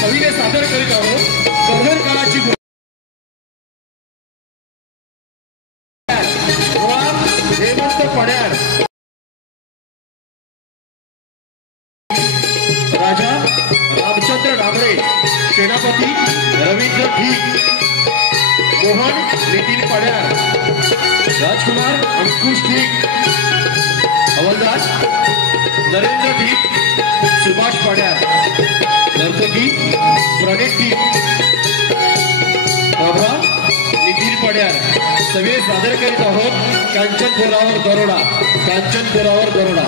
कवीने सादर करीत आहोत कर्नल काळाची हेमंत पड्यार, राजा रामचंद्र डांबरे, सेनापती रवींद्र ठीक, मोहन नितीन पड्यार, राजकुमार अंकुश ठीक, हवलदार नरेंद्र ठीक, सुभाष पड्यार, नर्तकी प्रणित ठीक, प्रभा नितीन पड्यार सगळे सादर करीत आहोत कांचनपुरावर दरोडा, कांचनपुरावर दरोडा।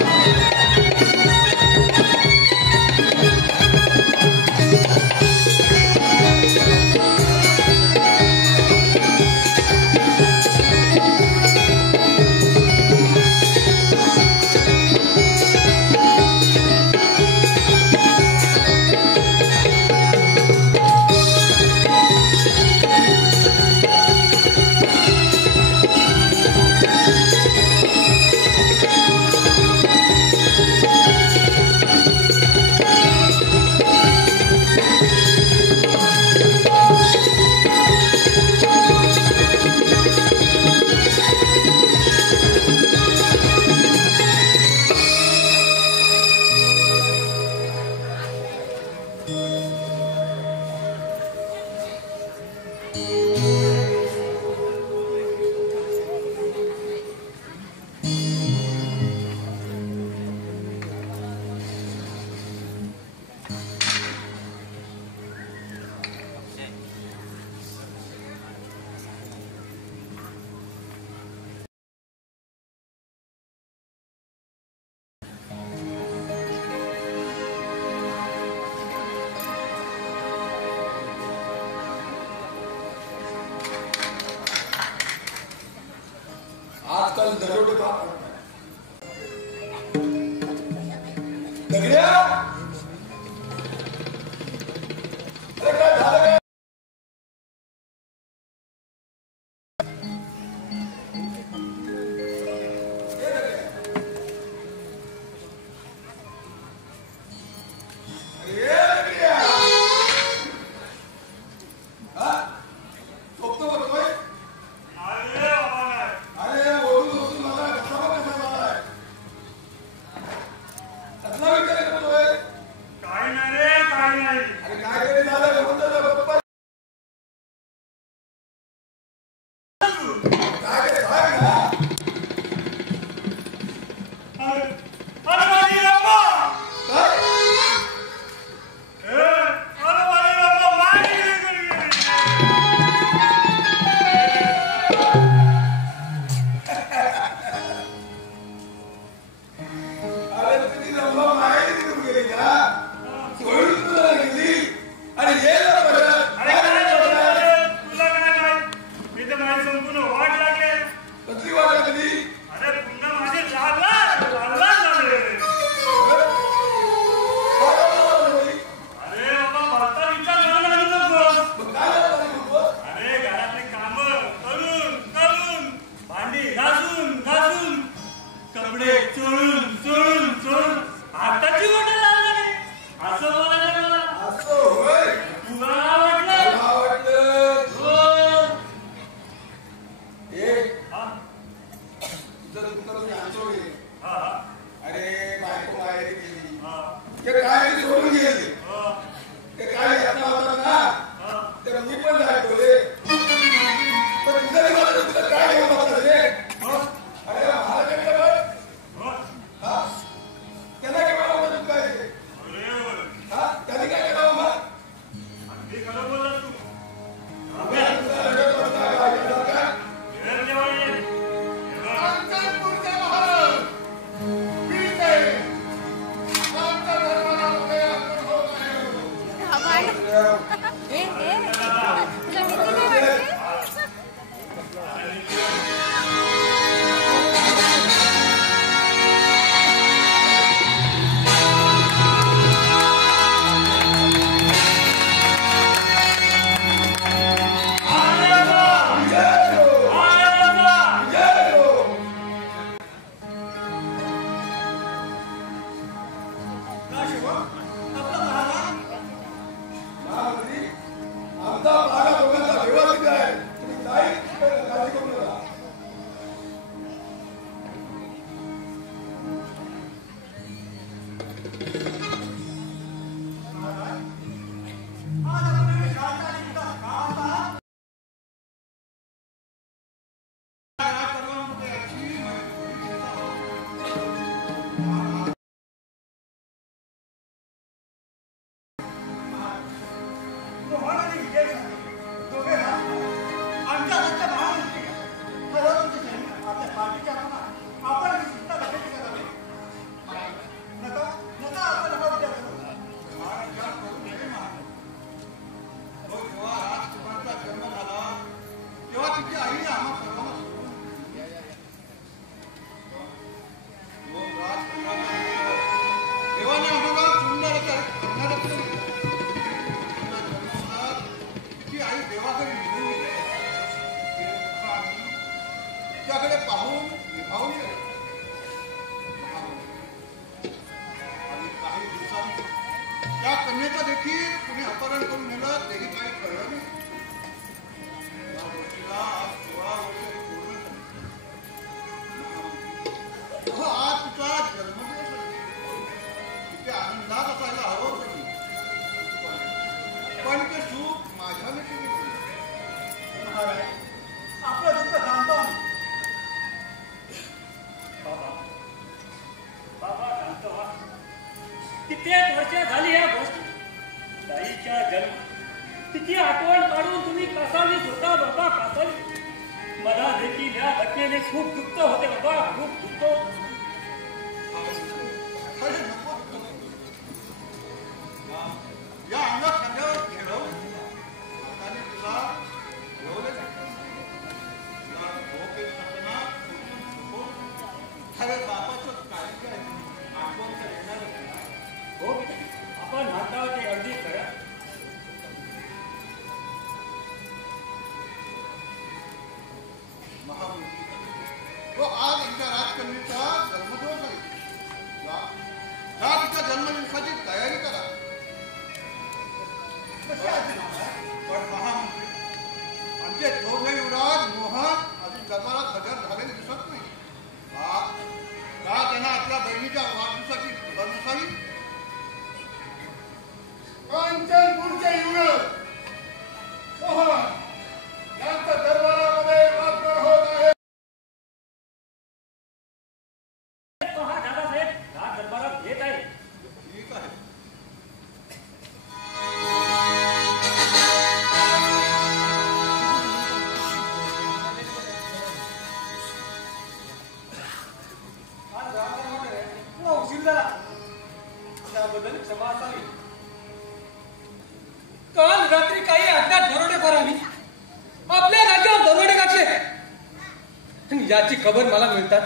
याची खबर मला मिळतात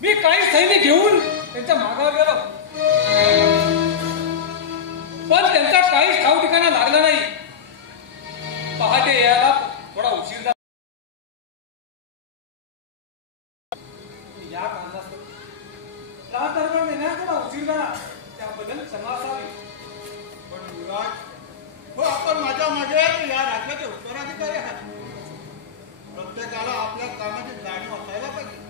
मी काही सैनिक घेऊन त्यांच्या मागावर गेलो, पण त्यांचा काहीच ठाव ठिकाणा लागला नाही. पहाटे यायला थोडा उशीर झाला. या कारणास्तव रात दरबार नेण्यास थोडा उशीर झाला, त्याबद्दल क्षमा असावी. पण युवराज, हो आपण माझ्या मागे या राज्याचे उत्तराधिकारी आहात. प्रत्येकाला आपल्या कामाची जाणीव असायला पाहिजे.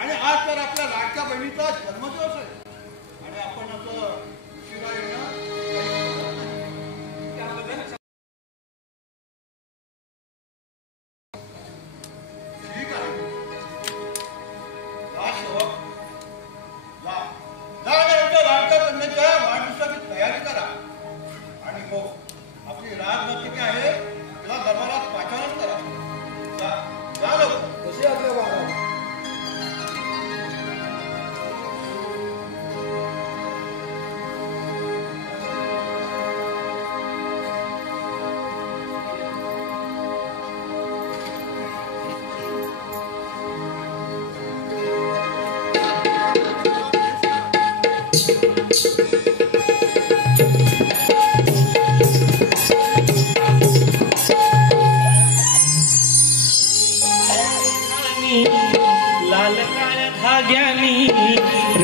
आणि आज तर आपल्या लाडक्या बहिणीचा जन्मदिवस आहे आणि आपण असं उशिरा येणं त्याबद्दल ठीक आहे. जा सेवक, जा लाडक्या कन्याच्या वाढदिवसाची तयारी करा. आणि हो, आपली राजनर्तकी आहे तिला दरबारात पाचारण करा. जा लवकर. कशी आज्ञा महाराज.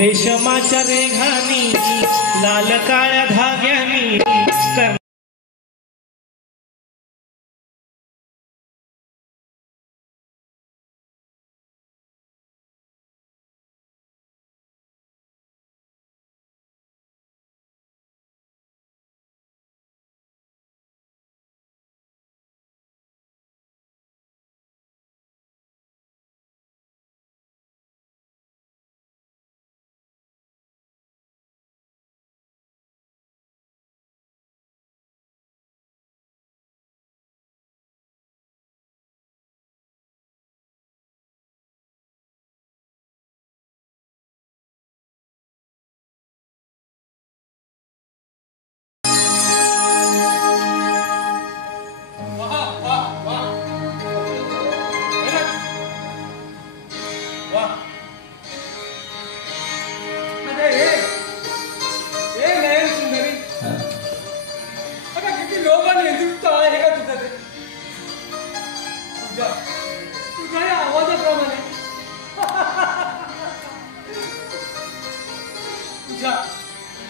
रेशमाच्या रेघानी लाल काळ्या धाग्यानी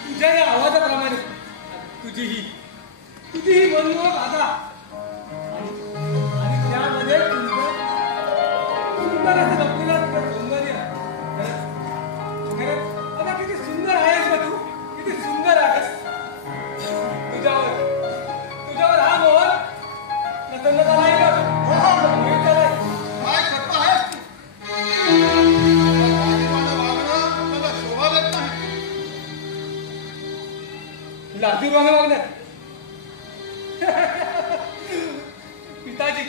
तुझ्या या आवाजाप्रमाणे तुझीही मनमोहक आदा आणि त्यामध्ये सुंदर असं लपलेलं सौंदर्य. आता किती सुंदर आहेस का तू, किती सुंदर आहेस. तुझ्यावर हा मोहन प्रसन्नता नाही का? काय करतो आहेस तू? मला शोभा देत नाही. लाजूरवाने वागण्यात पिताजी,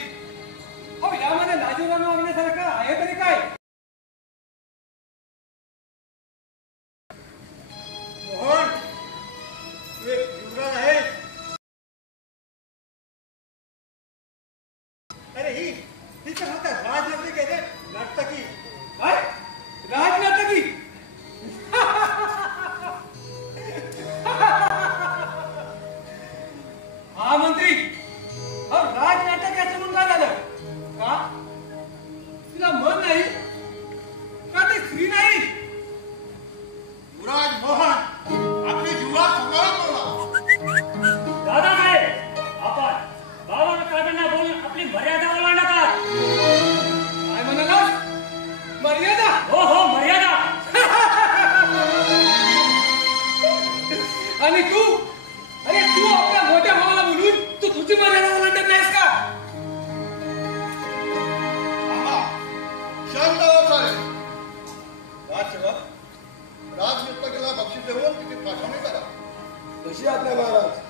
हो यामध्ये लाजूरवाने वागण्यासारखं आहे तरी काय? मोहन, तू एक युवराज आहे. अरे ही तर फक्त राजनर्तकी आहे रे, नर्तकी. काय राजनर्तकी? हा मंत्री, हा राजनाटक याचं म्हणून काय झालं का? तिला मन नाही का? ते स्त्री नाही? युवराज मोहन आपली युवराज सांभाळून बोला. दादा काय आपण बाबांना काकांना बोलून आपली मर्यादा ओलांडता. काय म्हणाला? मर्यादा? हो हो मर्यादा. आणि तू, अरे तू आपल्या मोठ्या भावाला बोलून तू तुझी मर्यादा ओलांडत नाहीस का? शांत हो साहेब. राजसेवक, राजनर्तकीला बक्षीस देऊन तिची पाठवणी करा. कशी आपल्या महाराज?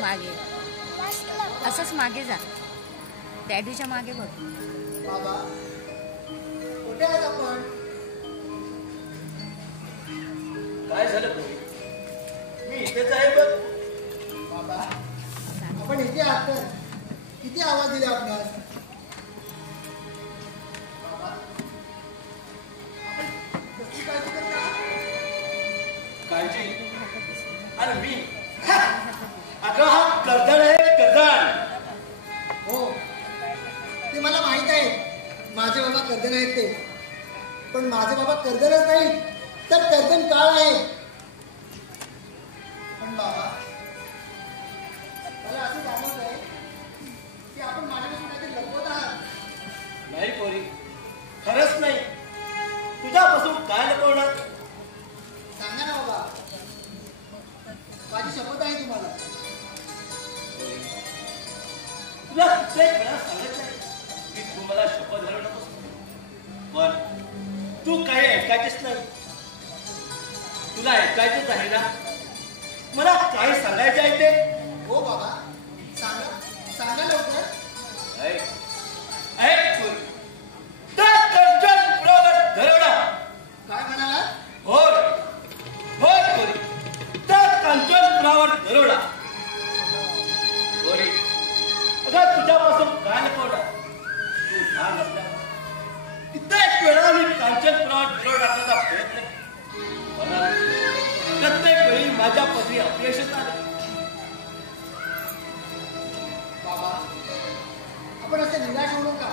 मागे असंच मागे जा, डॅडीच्या मागे बघ. बाबा कुठे आहात आपण? काय झालं पोरी? मी इथेच आहे बघ. बाबा आपण इथे आहात तर किती आवाज दिले आपणास? बाबा आपण कसली काळजी करता? काळजी? अरे मी अगं हा कर्दन आहे, कर्दन. हो ते मला माहित आहे, माझे बाबा कर्दन आहेत ते. पण माझे बाबा कर्दनच नाही तर कर्दन काळ आहे. पण बाबा मला असं जाणवत आहे की आपण माझ्यापासून काहीतरी लपवत आहात. ऐकायचेच नाही. तुला ऐकायचंच आहे ना? मला काय सांगायचं आहे ते? हो बाबा, सांगा सांगा लवकर. ऐक ऐक तू. त्या कंचनपुरावर दरोडा. काय म्हणाला? होय होय गोरी, त्या कंचनपुरावर दरोडा. गोरी, अगं तुझ्यापासून काय लपवणार? तू लहान असल्यावर कित्येक वेळा मी कांचनपुरावर दरोडा टाकण्याचा प्रयत्न केला. प्रत्येक वेळी माझ्या पदरी अपयशच आले. बाबा, आपण असे निराश होऊ नका.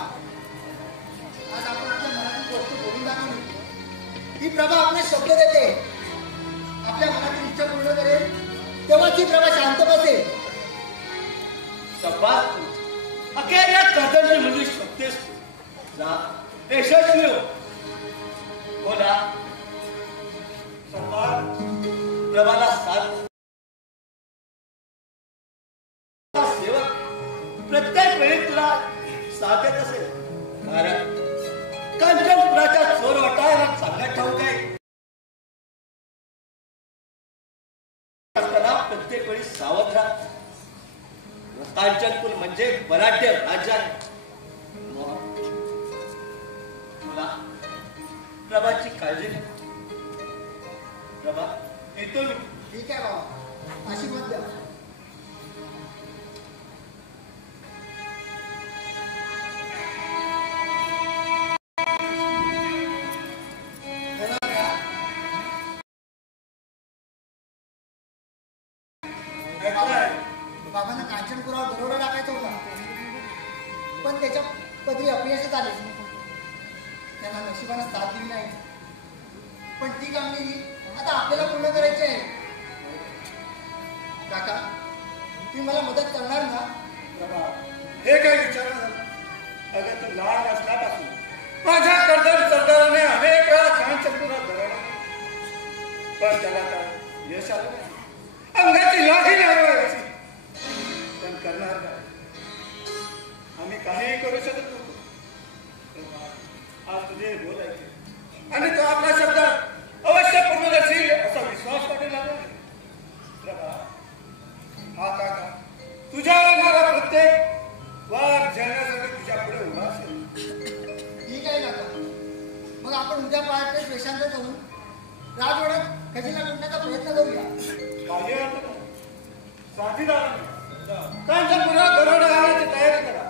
आज आपण आपल्या मनातील गोष्ट बोलून दाखवली. ही प्रभा आपल्याला शब्द देते, आपल्या मनातील इच्छा पूर्ण करेल, तेव्हा ती प्रभा शांत बसेल. शब्बास तू. अखेर या कर्तव्य म्हणजे शक्तीस जा यशस्वी हो. बोला प्रभाला साथ. सेवक प्रत्येक वेळी तुला साथ देत असेल, कारण कांचनपुराच्या चोर वाटायला चांगला ठाऊक आहे. असताना प्रत्येक वेळी सावध राहा. कांचनपूर म्हणजे बलाढ्य राज्य आहे. तुला प्रभाची काळजी घे. प्रभा, येतो मी. ठीक आहे बाबा, आशीर्वाद द्या. बाबांना कांचनपुरावर दरोडा टाकायचा होता, पण त्याच्या पदरी अपयशच आले. त्यांना नशिबानं साथ दिली नाही, पण ती कामगिरी आता आपल्याला पूर्ण करायची आहे. काका, तुम्ही मला मदत करणार ना? हे काय विचार झालं? अगं तू लहान असल्यापासून माझ्या कर्दळ सरदाराने अनेक वेळा कांचनपुरात दरोडा, पण त्याला काय यश आलं नाही. अंगाची लाही लावायची, पण करणार काय? आम्ही काहीही करू शकत नव्हतो. आज तुझे बोल ऐकले आणि तो आपल्या शब्दात अवश्य पूर्ण करशील असा विश्वास वाटेल लागला. हा काका, तुझ्यावर येणारा प्रत्येक वार झेलण्यासाठी तुझ्या पुढे उभा असेल. ठीक आहे काका, मग आपण उद्या पहाटे वेशांतर करून राजवाड्यात खजिना लुटण्याचा प्रयत्न करूया. काही अर्थ नाही. साथीदारांनी कांचनपुरात दरोडा घालण्याची तयारी करा.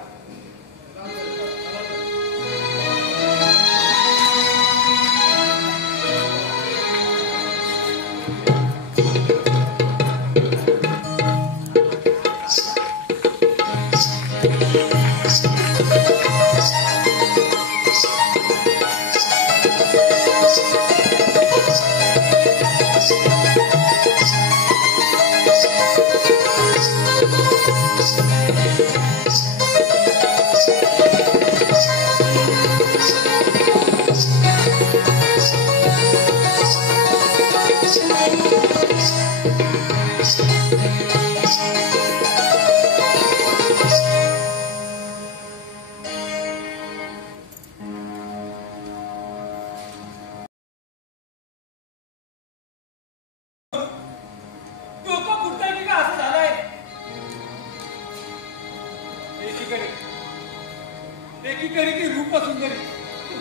एकीकडे ती रूप सुंदरी.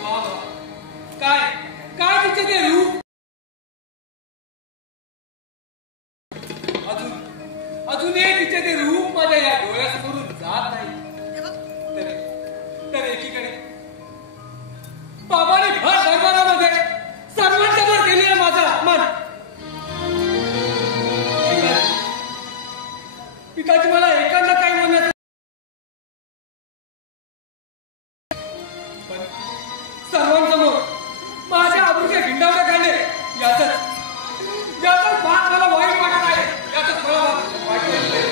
वा वा, काय काय तिचे ते रूप. अजूनही तिचे ते रूप माझ्या या डोळ्यासमोरून जात नाही. तर एकीकडे बाबाने भर दरबारामध्ये सर्वांच्यावर केली आहे माझा अपमान. पिताजी मला एकांना काय म्हणत, सर्वांसमोर माझ्या आबरूच्या भिंडावड्या काढले. याचाच भाग मला वाईट वाटत आहे. याचाच मला वाईट वाटत आहे.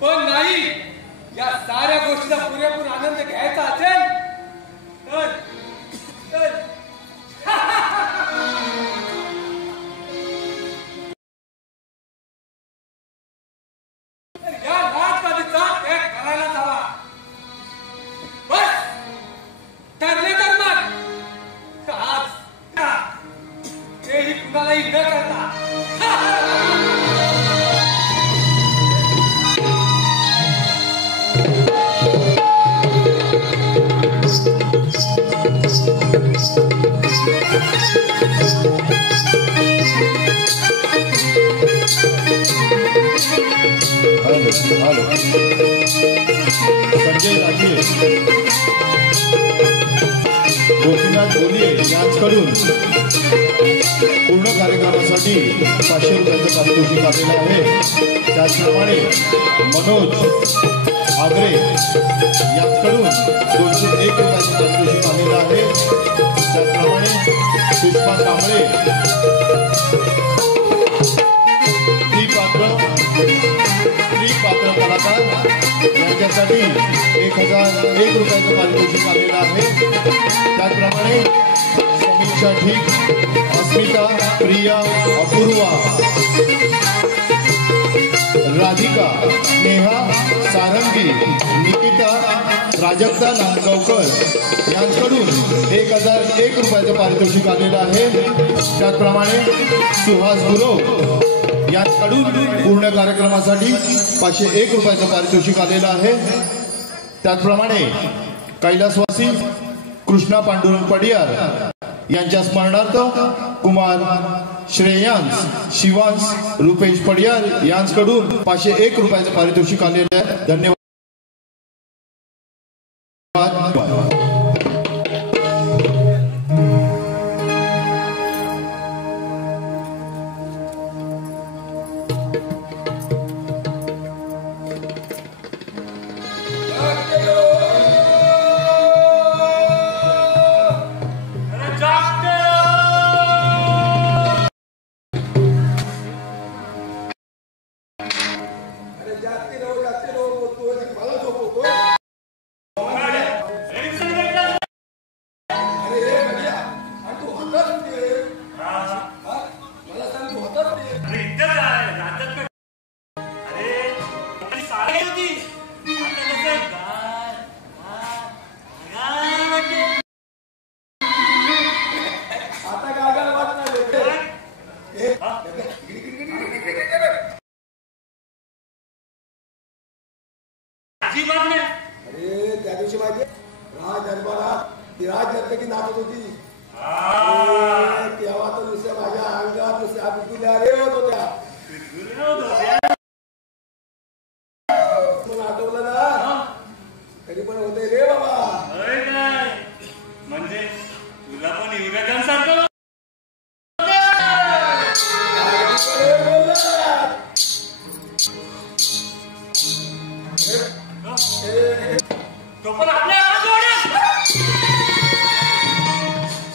पण नाही, या साऱ्या गोष्टीचा पुरेपूर आनंद घ्यायचा असेल तर या राजवादीचा त्याग करायलाच हवा. बस संजय राजे, गोपीनाथ बोलिये यांच्याकडून पूर्ण कार्यक्रमासाठी 500 रुपयाचं पारितोषिक आलेलं आहे. त्याचप्रमाणे मनोज आगरे यांच्याकडून 201 रुपयाचं पारितोषिक आलेलं आहे. त्याचप्रमाणे पुष्पा कांबळे स्त्री पात्र कलाकार यांच्यासाठी 1001 रुपयाचं पारितोषिक आलेलं आहे. त्याचप्रमाणे समीक्षा ठीक, अस्मिता, प्रिया, अपूर्वा, राधिका, नेहा सारंगी, निकिता, प्राजक्ता नांदगावकर यांच्याकडून 1001 रुपयाचं पारितोषिक आलेलं आहे. त्याचप्रमाणे सुहास गुरव यांच्याकडून पूर्ण कार्यक्रमासाठी 501 रुपयाचं पारितोषिक आलेलं आहे. त्याचप्रमाणे कैलासवासी कृष्णा पांडुरंग पडियार यांच्या स्मरणार्थ कुमार श्रेयांश शिवांश रुपेश पडियार यांच्याकडून 501 रुपयाचं पारितोषिक आलेलं आहे. धन्यवाद. अरे त्या दिवशी माहिती राज दरबारात ती राज नर्तकी नाचत होती. तेव्हा तर नुसत्या माझ्या अंगात नुसत्या बिलकुल रे होत होत्या. पण आठवलं ना तरी पण होते रे बाबा. म्हणजे तुला पण युवकांसारखं तो पण आपल्या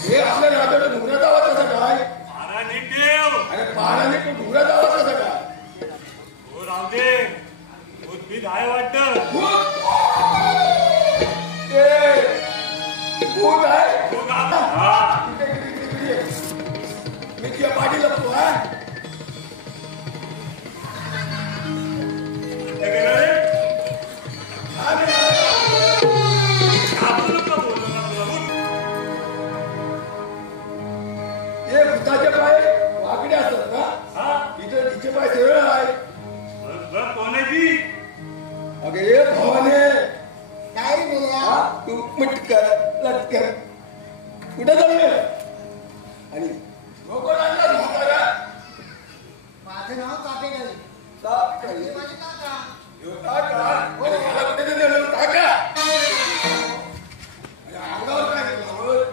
हे आपल्या राजाला डुंगराचा आवाज कसा काय? पारा नीट देव. अरे पारा नीट डुंगराचा आवाज कसा काय? हो राव दे. उद्भिद आहे वाटतं. भूत आहे. हा. मी तुझ्या पाठीला बघतो. हे भूताचे पाय वाकडे असतात ना. इथे तिचे पाय सरळ आहे. कोण आहे ती? अगे हे भवाने काय रे मेल्या? तू मटकर लटकर कुठे चालले? आणि नको लागला म्हातारा. माझं नाव कापेगावी. साप काही हे माझे काका. काका अरे मला कुठे नेलं काका? अरे अंगावर काय घेतलं?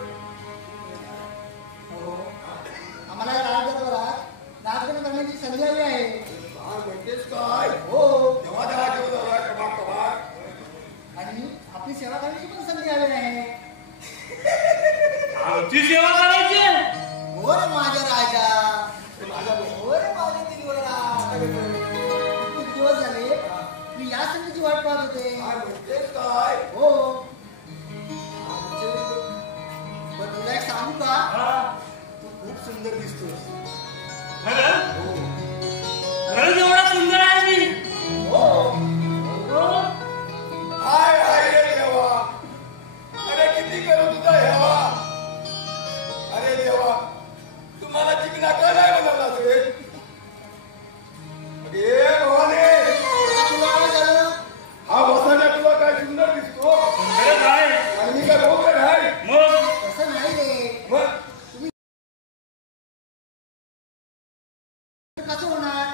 आम्हाला राज दरबारात राजकारण करण्याची संधी आली आहे. काय म्हणतेस काय? हो. तेव्हा तेव्हा जेव्हा कमाल कमाल. आणि आपली सेवा करण्याची पण संधी आली आहे. आमची सेवा करायची. हो रे माझ्या राजा. हो रे माझ्या दिलवरा. किती दिवस झाले मी या संधीची वाट पाहत होते. काय म्हणतेस काय? हो. पण तुला एक सांगू का? तू खूप सुंदर दिसतोस. खरंच एवढा सुंदर आहे मी? हाय हाय रे देवा. अरे किती करू तुझा हेवा. अरे देवा तुम्हाला चिकना का नाही म्हणाला असेल? अरे भवाने तुला काय झालं? हा बसायला तुला काय सुंदर दिसतो. खरंच आहे. आणि मी काय भोकर आहे? मग तसं नाही रे. मग कसं होणार?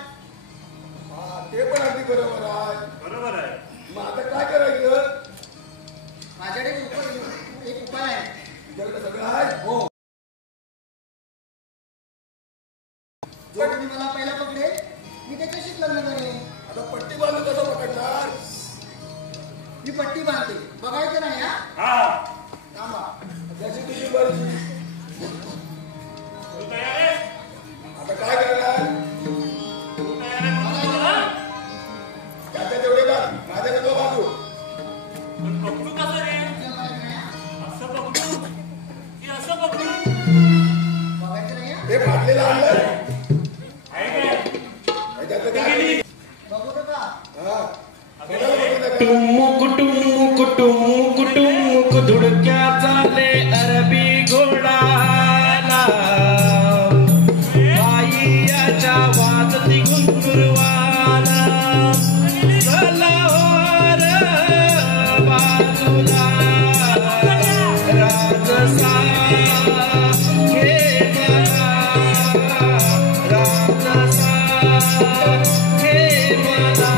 मी पट्टी बांधते, बघायचं नाही हा. हा थांबा. जशी तुझी मर्जी. तू तयार आहेस? आता काय करणार? तू तयार आहेस म्हणून बोल ना. त्याच्या तेवढे का माझ्या नको बाजू. पण पकडू कसं रे? असं पकडू की असं पकडू? बघायचं नाही हा. ते फाटलेलं आणलं. आहे काय? त्याचं काय? बघू नका. हा बघायला बघू नका. टुमुक टुमुक टुमुक टुमुक धुडक्या चाले अरबी घोडाला बाईयाच्या वाजती घुंगुरवाला तलावर बाजूला राजसा घे मला राजसा घे मला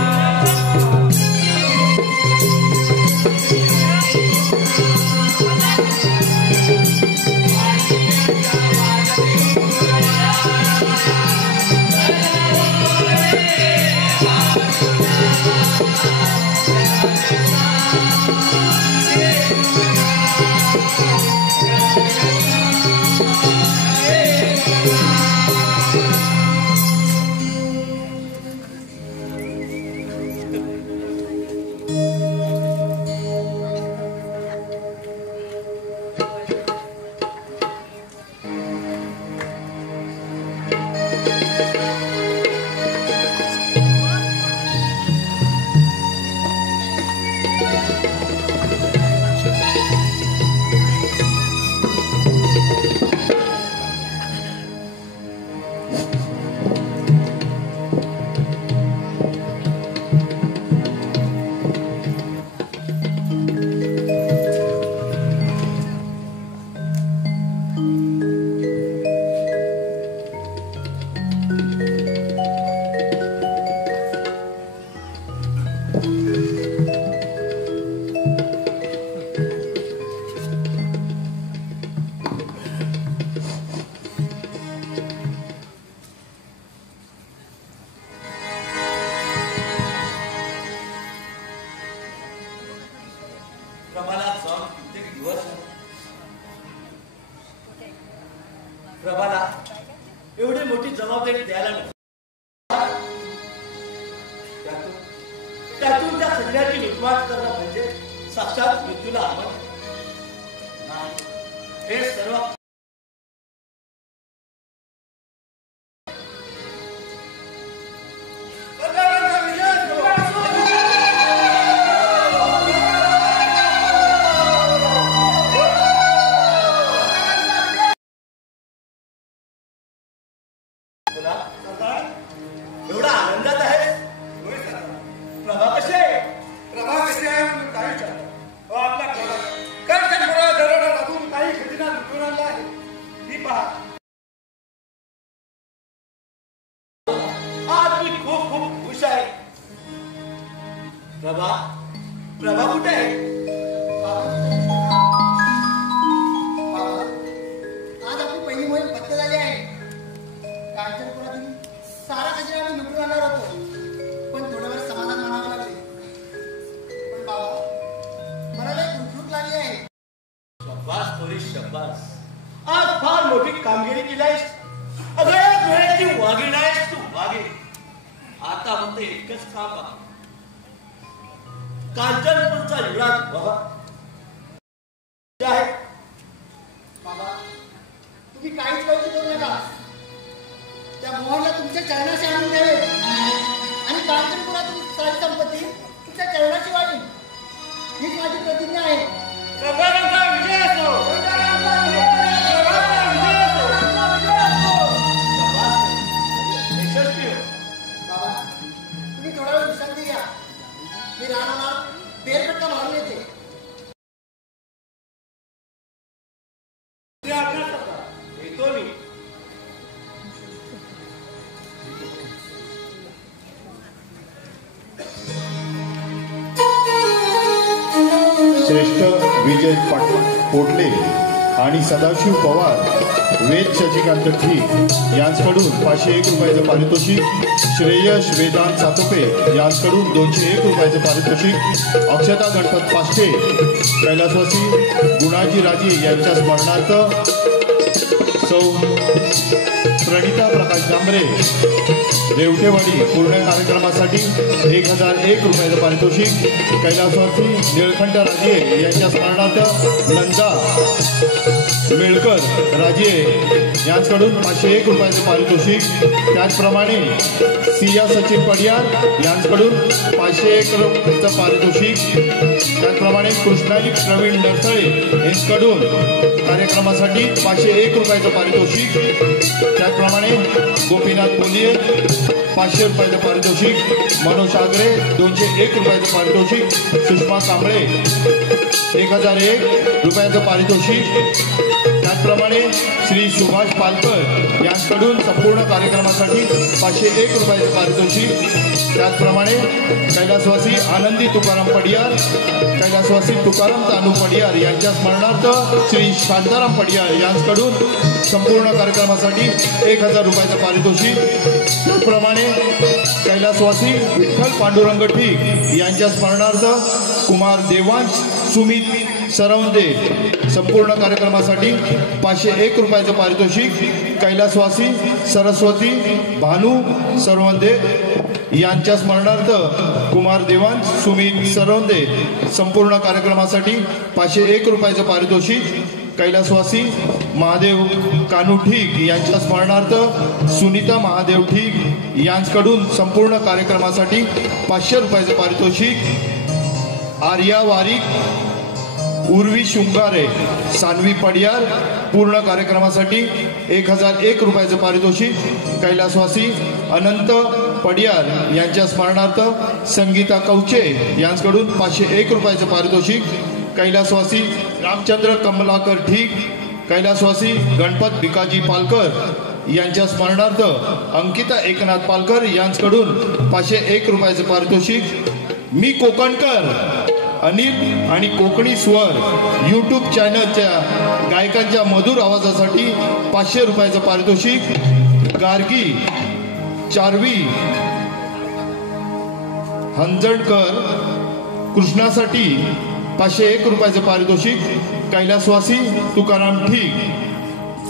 प्रभाला जाऊन कित्येक दिवस झाले. प्रभाला एवढी मोठी जबाबदारी द्यायला नको. त्यातून त्या सगळ्याची लुटमाट करणं म्हणजे साक्षात मृत्यूला आव्हान. हे सर्व एवढा आनंदात आहे. प्रभा कशी आहे? प्रभा कशी आहे म्हणून काही विचारलं. हो आपला कर्जपुरा दरोडा लागून काही खजिना लुटून आणला आहे. ही पहा. आज मी खूप खूप खुश आहे. प्रभा प्रभा कुठे आहे? बाबा, आज आपली पहिली मोहीम पत्ते झाली आहे. कांचनपुरातील सारा खजिना आम्ही लुटून आणणार होतो, पण थोड्या वेळ समाधान मानावं लागले. पण बाबा, मला लय भूक लागली आहे. शब्बास थोडी शब्बास. आज फार मोठी कामगिरी केली आहेस. अगं वेळेची वाघीण आहेस तू, वाघीण. आता फक्त एकच काम आहे. कांचनपूरचा युवराज बाबा आहे. बाबा, तुम्ही काहीच काळजी करू नका. त्या मोहनला तुमच्या चरणाशी आणून द्यावे आणि कांचनपुरातील सारी संपत्ती तुमच्या चरणाशी वाढी. हीच माझी प्रतिज्ञा आहे. प्रभाचा विजय असो. यशस्वी हो. बाबा, तुम्ही थोडा वेळ विश्रांती घ्या. मी राहणार बेरपट्टा मारून येते. येतो मी. श्रेष्ठ विजय पोटले आणि सदाशिव पवार वेद शशिकांत ठीक यांच्याकडून 501 रुपयाचं पारितोषिक, श्रेयश वेदांत सातोपे यांच्याकडून 201 रुपयाचं पारितोषिक, अक्षता गणपत पाष्टे कैलासवासी गुणाजी राजे यांच्या स्मरणार्थ सौ प्रणिता प्रकाश डांबरे देवटेवाडी पूर्ण कार्यक्रमासाठी 1001 रुपयाचं पारितोषिक, कैलासवासी निळकंठ राजे यांच्या स्मरणार्थ नंदा मेळकर राजे यांच्याकडून 501 रुपयाचं पारितोषिक, त्याचप्रमाणे सिया सचिन पडियार यांच्याकडून 501 रुपयाचं पारितोषिक, त्याचप्रमाणे कृष्णाजी प्रवीण नरसळे यांच्याकडून कार्यक्रमासाठी 501 रुपयाचं पारितोषिक, त्याचप्रमाणे गोपीनाथ बोलिये 500 रुपयाचं पारितोषिक, मनोज आगरे 201 रुपयाचं पारितोषिक, सुषमा कांबळे 1001 रुपयाचं पारितोषिक, त्याचप्रमाणे श्री सुभाष पालकर यांच्याकडून संपूर्ण कार्यक्रमासाठी 501 रुपयाचं पारितोषिक, त्याचप्रमाणे कैलासवासी आनंदी तुकाराम पडियार, कैलासवासी तुकाराम तानू पडियार यांच्या स्मरणार्थ श्री शांताराम पडियार यांच्याकडून संपूर्ण कार्यक्रमासाठी 1000 रुपयाचं पारितोषिक, त्याचप्रमाणे कैलासवासी विठ्ठल पांडुरंग ठीक यांच्या स्मरणार्थ कुमार देवांश सुमित सरवंदे संपूर्ण कार्यक्रमासाठी 501 रुपयाचं पारितोषिक, कैलासवासी सरस्वती भानू सरवंदे यांच्या स्मरणार्थ कुमार देवांश सुमित सरवंदे संपूर्ण कार्यक्रमासाठी 501 रुपयाचं पारितोषिक, कैलासवासी महादेव कानू ठीक यांच्या स्मरणार्थ सुनीता महादेव ठीक यांच्याकडून संपूर्ण कार्यक्रमासाठी 500 रुपयाचं पारितोषिक, आर्या वारिक उर्वी शुंगारे सानवी पडियार पूर्ण कार्यक्रमासाठी 1001 रुपयाचं पारितोषिक, कैलासवासी अनंत पडियार यांच्या स्मरणार्थ संगीता कवचे यांच्याकडून 501 रुपयाचं पारितोषिक, कैलासवासी रामचंद्र कमलाकर ठीक, कैलासवासी गणपत भिकाजी पालकर यांच्या स्मरणार्थ अंकिता एकनाथ पालकर यांच्याकडून 501 रुपयाचं पारितोषिक, मी कोकणकर अनिल आणि कोकणी स्वर यूट्यूब चॅनलच्या गायकांच्या मधुर आवाजासाठी 500 रुपयाचं पारितोषिक, गार्गी चारवी हंजणकर कृष्णासाठी 501 रुपयाचं पारितोषिक, कैलासवासी तुकाराम ठीक,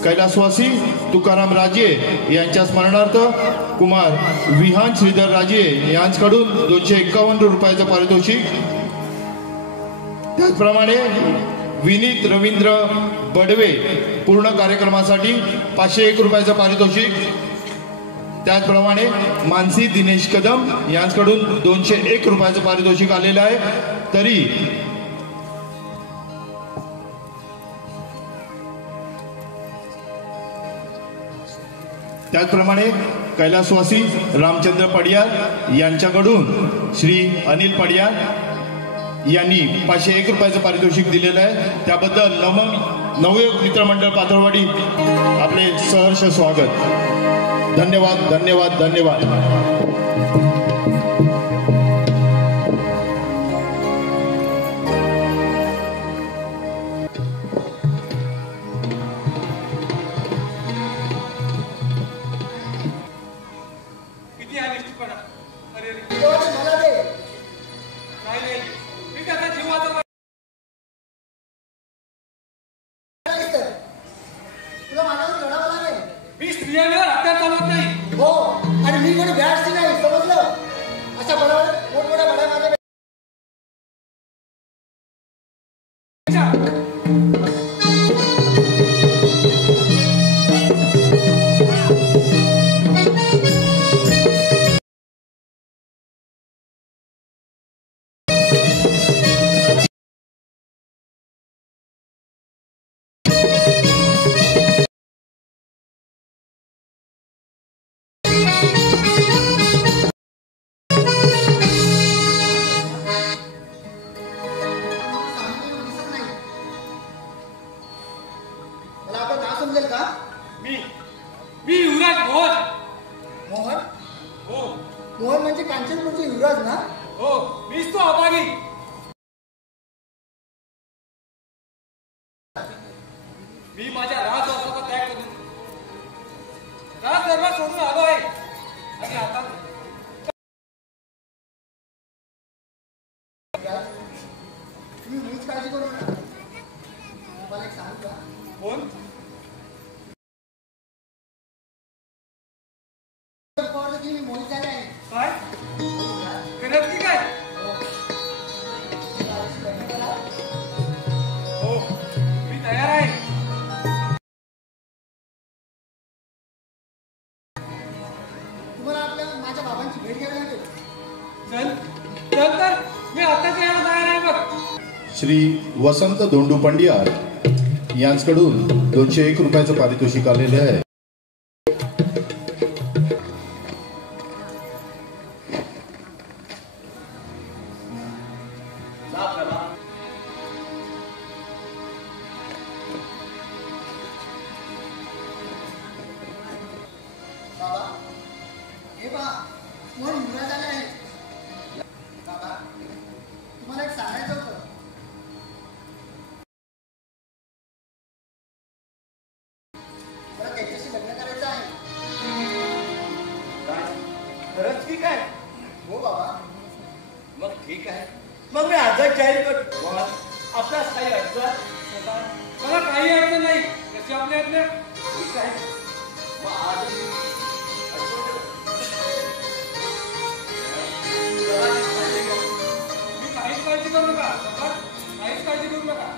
कैलासवासी तुकाराम राजे यांच्या स्मरणार्थ कुमार विहान श्रीधर राजे यांच्याकडून 251 रुपयाचं पारितोषिक, त्याचप्रमाणे विनीत रवींद्र बडवे पूर्ण कार्यक्रमासाठी 501 रुपयाचं पारितोषिक, त्याचप्रमाणे मानसी दिनेश कदम यांच्याकडून 201 रुपयाचं पारितोषिक आलेलं आहे. तरी त्याचप्रमाणे कैलासवासी रामचंद्र पडियार यांच्याकडून श्री अनिल पडियार यांनी 501 रुपयाचं पारितोषिक दिलेलं आहे. त्याबद्दल नवे मित्रमंडळ पातळवाडी आपले सहर्ष स्वागत. धन्यवाद धन्यवाद धन्यवाद. किती अनिष्टपणा. अरे मला दे. नाही मी त्याचा जीवाचा तुला माझ्यावर लढावं लागेल. मी स्त्रियांवर हत्या चालवत नाही. हो, आणि मी कोणी बॅटची नाही, समजलं. अशा बरोबर मोठमोठ्या बड्या माझ्या मोहन म्हणजे कांचनपूरचे युवराज ना? हो, मीच तो अभागी. काहीच काळजी करू नका. तुम्हाला एक सांगू का? कोण? की मी मोहित झाले आहे. काय करत की काय? हो मी तयार आहे. तुम्हाला आपल्या माझ्या बाबांची भेट घ्यावी लागेल. चल चल तर मी आताच यायला तयार आहे बघ. श्री वसंत धोंडू पंडियार यांच्याकडून 201 रुपयाचं पारितोषिक आलेले आहे. जा प्रभा. बाबा हे पहा तुम्हाला मुलगा झाला आहे. बाबा तुम्हाला एक सांगायचं होतं. मला त्याच्याशी लग्न करायचं आहे. काय खरंच की काय? हो बाबा. मग ठीक आहे. मग मी आजच जाहीर करतो. आपल्यास काही अडचण? मला काही अडचण नाही. कशी आपल्या ठीक आहे. मग आज मी काहीच काळजी करू नका. काहीच काळजी करू नका.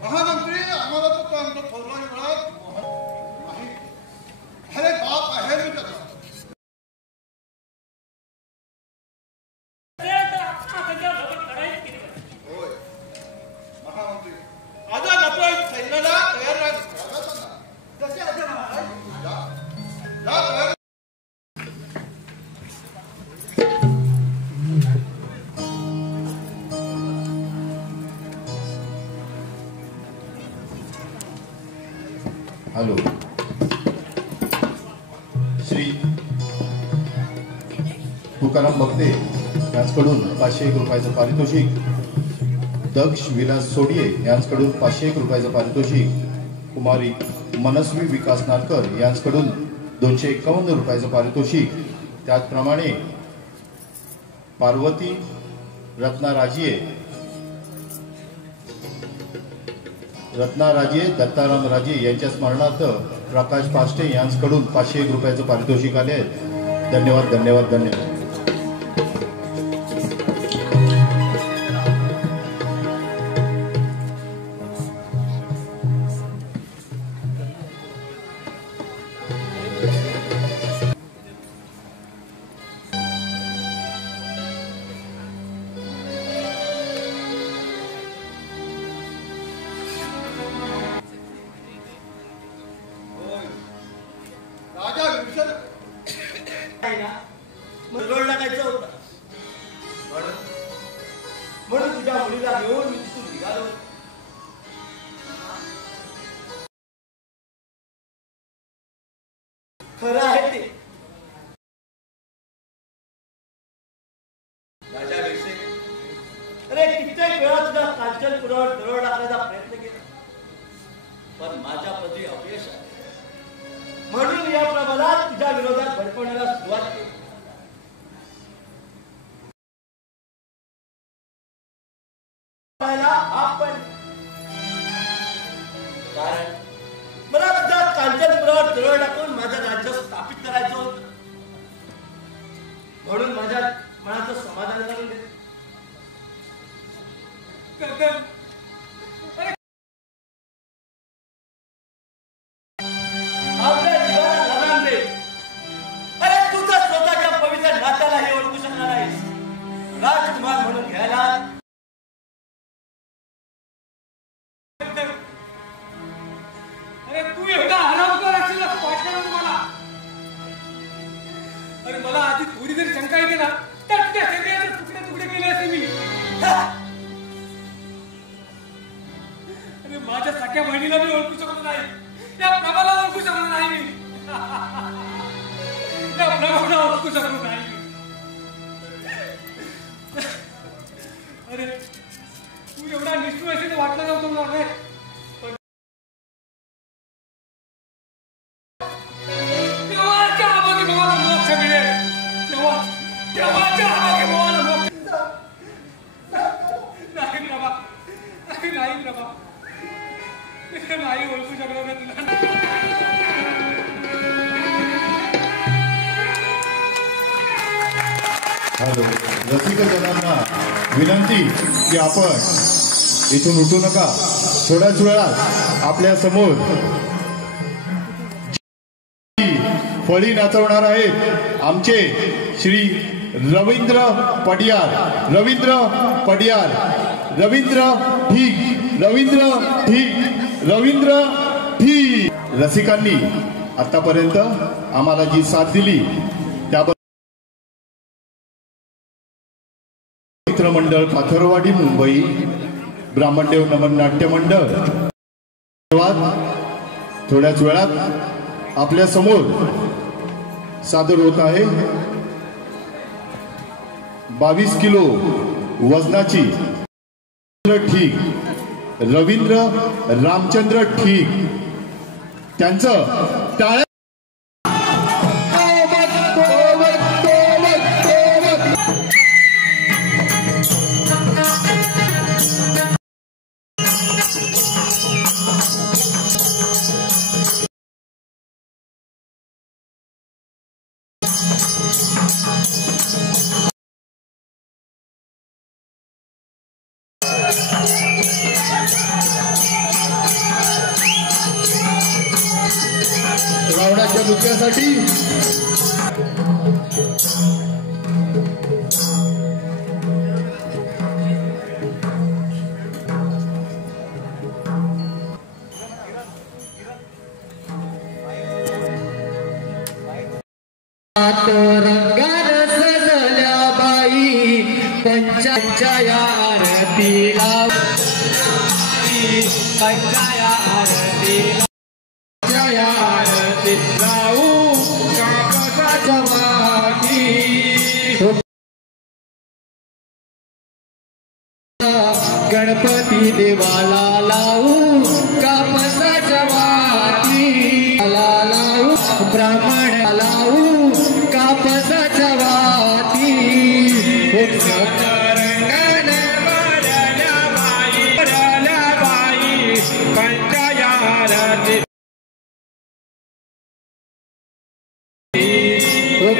महामंत्री आम्हाला तो काम ठरला मिळत नाही. अरे बाप आहे मी त्याचा. होय महामंत्री आता आपण सैन्याला तयार राहा. जसे असे महाराज या तयार. हॅलो श्री तुकाराम भक्ते यांच्याकडून 501 रुपयाचं पारितोषिक, दक्ष विलास सोडिये यांच्याकडून 501 रुपयाचं पारितोषिक, कुमारी मनस्वी विकास नारकर यांच्याकडून 251 रुपयाचं पारितोषिक, त्याचप्रमाणे पार्वती रत्ना राजे दत्ताराम राजे यांच्या स्मरणार्थ प्रकाश पाष्टे यांच्याकडून 501 रुपयाचं पारितोषिक आले आहे. धन्यवाद धन्यवाद धन्यवाद. राजा विभीषण आहे ना, रोड लागायचं होतं म्हणून तुझ्या मुलीला घेऊन मी तिथून निघालो. खरं आहे ते राजा विभीषण. अरे कित्येक वेळा तुझ्या कांचनपुरावर दरोड टाकण्याचा प्रयत्न केला, पण माझ्या पदी अपयश आले. म्हणून या प्रबलात तुझ्या विरोधात भडकवण्याला सुरुवात केली. आपण कारण मला तुझ्या कांचनपुरावर दरोड टाकून माझं राज्य स्थापित करायचं होतं, म्हणून माझ्या मनाचं समाधान करून दे. आपल्या जीवाला लगाम दे. अरे तुझं स्वतःच्या पवित्र नात्यालाही ओळखू शकणार नाहीस. राजकुमार म्हणून घ्यायला अरे तू एवढा आरामकर असेल वाटलं ना तुम्हाला. अरे मला आधी थोडी जरी शंका येते ना तर त्या शरीराचे तुकडे तुकडे केले असे मी. अरे माझ्या सख्या बहिणीला मी ओळखू शकलो नाही, त्या प्रभाला ओळखू शकलो नाही मी. त्या प्रभाला ओळखू शकलो नाही. अरे तू एवढा निष्ठुर असेल वाटलं नव्हतं मला. रे तेव्हाच्या आम्हाला भावाला मोक्ष मिळेल, तेव्हाच्या आम्हाला भावाला मोक्ष. नाही प्रभा, नाही प्रभा, नाही ओळखू शकलो मी तुला. हॅलो, रसिक जनांना विनंती की आपण इथून उठू नका. थोड्याच वेळात आपल्या समोर फळी नाचवणार आहेत आमचे श्री रवींद्र पडियार. रवींद्र पडियार, रवींद्र ठीक, रवींद्र ठीक, रवींद्र ठीक. रसिकांनी आतापर्यंत आम्हाला जी साथ दिली त्याबद्दल मित्रमंडळ पाथरवाडी मुंबई, ब्राह्मणदेव नमन नाट्य मंडळ धन्यवाद. थोड्याच वेळात आपल्या समोर सादर होत आहे 22 किलो वजनाची ठीक रवींद्र रामचंद्र ठीक. त्यांचं टाळ्या रावणाच्या नृत्यासाठी रंगार सजल्या बाई पंचाया आरतीला, पंचाया आरतीला, पंचाया आरती जाऊ कापसाच्या वाटी. गणपती देवाला लावू कापसाच्या वाती लावू ब्राह्मण लावू कापसाच्या वाती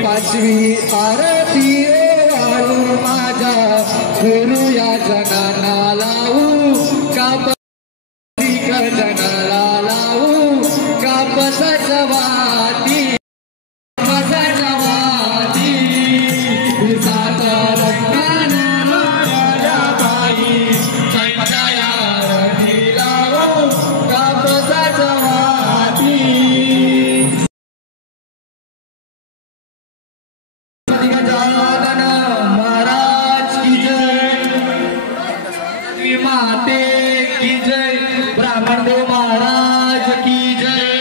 पाचवी आरती वाळू माझ्या गुरु या जनाला लावू कापसी जनाला लावू कापसाच्या वाती कापसाच्या वाती सात रंगाना बाई पंचाया आरती लावू कापसाच्या वाती महाराज की जय माते की जय ब्राह्मण देव महाराज की जय